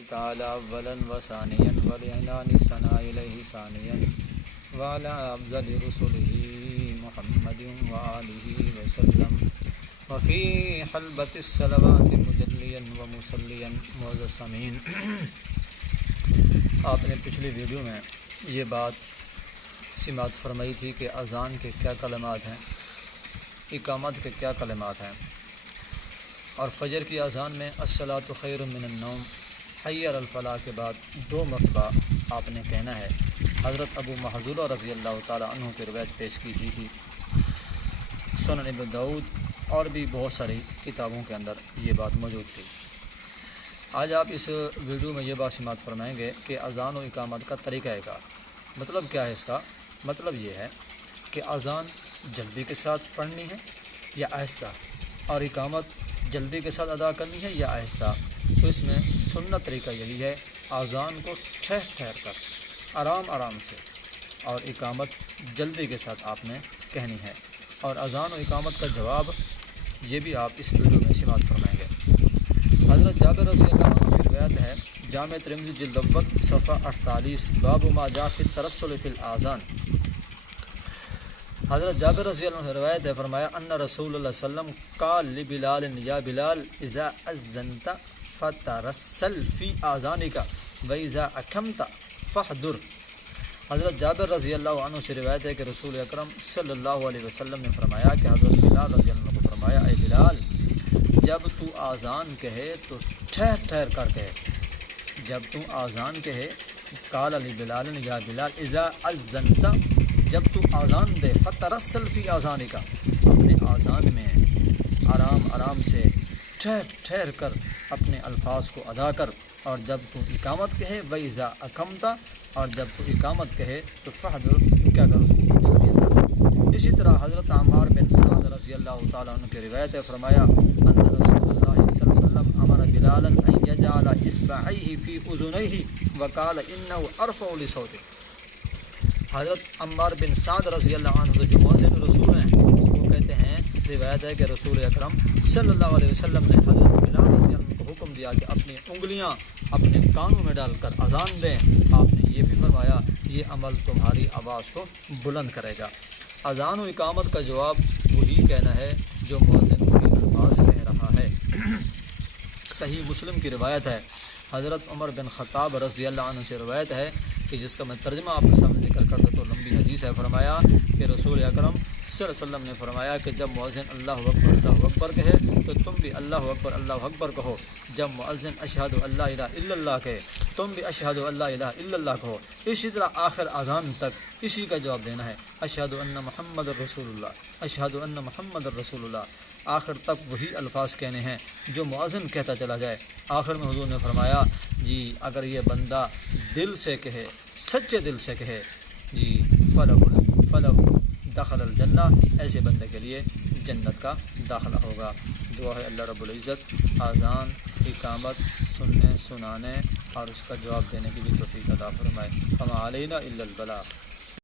تعالى أولا وثانيا ولإعلان الثناء إليه ثانيا وعلى أفضل رسله محمد وآله وسلم وفي حلبة الصلوات مجليا ومصليا معزز آپ نے پچھلی ویڈیو میں یہ بات سماعت فرمائی تھی کہ اذان کے کیا کلمات ہیں، اقامت کے کیا کلمات ہیں، اور فجر کی اذان میں الصلاۃ خیر من النوم حی علی الفلاح کے بعد 2 مرتبہ آپ نے کہنا ہے۔ حضرت ابو محذورہ رضی اللہ تعالی عنہ کی روایت پیش کی تھی سنن ابن داؤد اور بھی بہت ساری کتابوں کے اندر یہ بات موجود تھی۔ آج آپ اس ویڈیو میں یہ بات سماعت فرمائیں گے کہ اذان و اقامت کا طریقہ کار، مطلب کیا ہے اس کا؟ مطلب یہ ہے کہ اذان جلدی کے ساتھ پڑھنی ہے یا آہستہ، اور اقامت جلدی کے ساتھ ادا کرنی ہے یا آہستہ۔ تو اس میں سنت طریقہ یہی ہے، اذان کو ٹھہر کر آرام سے، اور اقامت جلدی کے ساتھ آپ نے کہنی ہے۔ اور اذان و اقامت کا جواب یہ بھی آپ اس ویڈیو میں سماعت فرمائیں گے۔ حضرت جابر رضی اللہ عنہ کی روایت ہے، جامع ترمذی جلد اول صفحہ 48، باب ما جاء فی الترسل فی الاذان۔ حضرت جابر رضی اللہ عنہ روایت ہے، فرمایا ان رسول اللہ صلی اللہ علیہ وسلم قال لبلال یا بلال اذا اذنت فترسل فی اذانک واذا اقمت فاحضر۔ حضرت جابر رضی اللہ عنہ سے روایت ہے کہ رسول اکرم صلی اللہ علیہ وسلم نے فرمایا کہ حضرت بلال رضی اللہ عنہ کو فرمایا، اے بلال جب تو آذان کہے تو ٹھہر کر کہے۔ جب تو آذان کہے، قال علی بلال یا بلال اذا اذنت، جب تو آذان دے، فترسل فی اذانک، اپنے آذان میں آرام سے ٹھہر کر اپنے الفاظ کو ادا کر۔ اور جب تو اقامت کہے، وَإِذَا أَقَمْتَ، اور جب تو اقامت کہے تو فحضر، کیا کر اس کو جلدی ادا کر۔ اسی طرح حضرت عمار بن سعد رضی اللہ تعالیٰ عنہ کی روایت ہے، فرمایا ان رسول اللہ صلی اللہ علیہ وسلم امر بلالا ان یجعل اصبعیہ فی اذنیہ وقال انہ ارفع لصوتہ۔ حضرت عمار بن سعد رضی اللہ عنہ جو مؤذن رسول ہیں، وہ کہتے ہیں، روایت ہے کہ رسول اکرم صلی اللہ علیہ وسلم نے حضرت بلال رضی اللہ عنہ کو حکم دیا کہ اپنی انگلیاں اپنے کانوں میں ڈال کر اذان دیں۔ آپ نے یہ بھی فرمایا، یہ عمل تمہاری آواز کو بلند کرے گا۔ اذان و اقامت کا جواب وہی کہنا ہے جو مؤذن وہی الفاظ کہہ رہا ہے۔ صحیح مسلم کی روایت ہے، حضرت عمر بن خطاب رضی اللہ عنہ سے روایت ہے کہ جس کا میں ترجمہ آپ کے سامنے ذکر کرتا تو لمبی حدیث ہے، فرمایا کہ رسول اکرم صلی اللہ علیہ وسلم نے فرمایا کہ جب مؤذن اللہ اکبر کہے تو تم بھی اللہ اکبر کہو۔ جب مؤذن اشہد ان لا الہ الا اللہ کہے تم بھی اشہد ان لا الہ الا اللہ کہو۔ اسی طرح آخر اذان تک اسی کا جواب دینا ہے، اشہد ان محمد الرسول اللہ، اشہد ان محمد الرسول اللہ۔ آخر تک وہی الفاظ کہنے ہیں جو مؤذن کہتا چلا جائے۔ آخر میں حضور نے فرمایا، جی اگر یہ بندہ دل سے کہے، سچے دل سے کہے، جی فلہ دخل الجنہ، ایسے بندے کے لیے جنت کا داخلہ ہوگا۔ دعا ہے اللہ رب العزت اذان اقامت سننے سنانے اور اس کا جواب دینے کی بھی توفیق عطا فرمائے۔ وما علینا الا البلاغ۔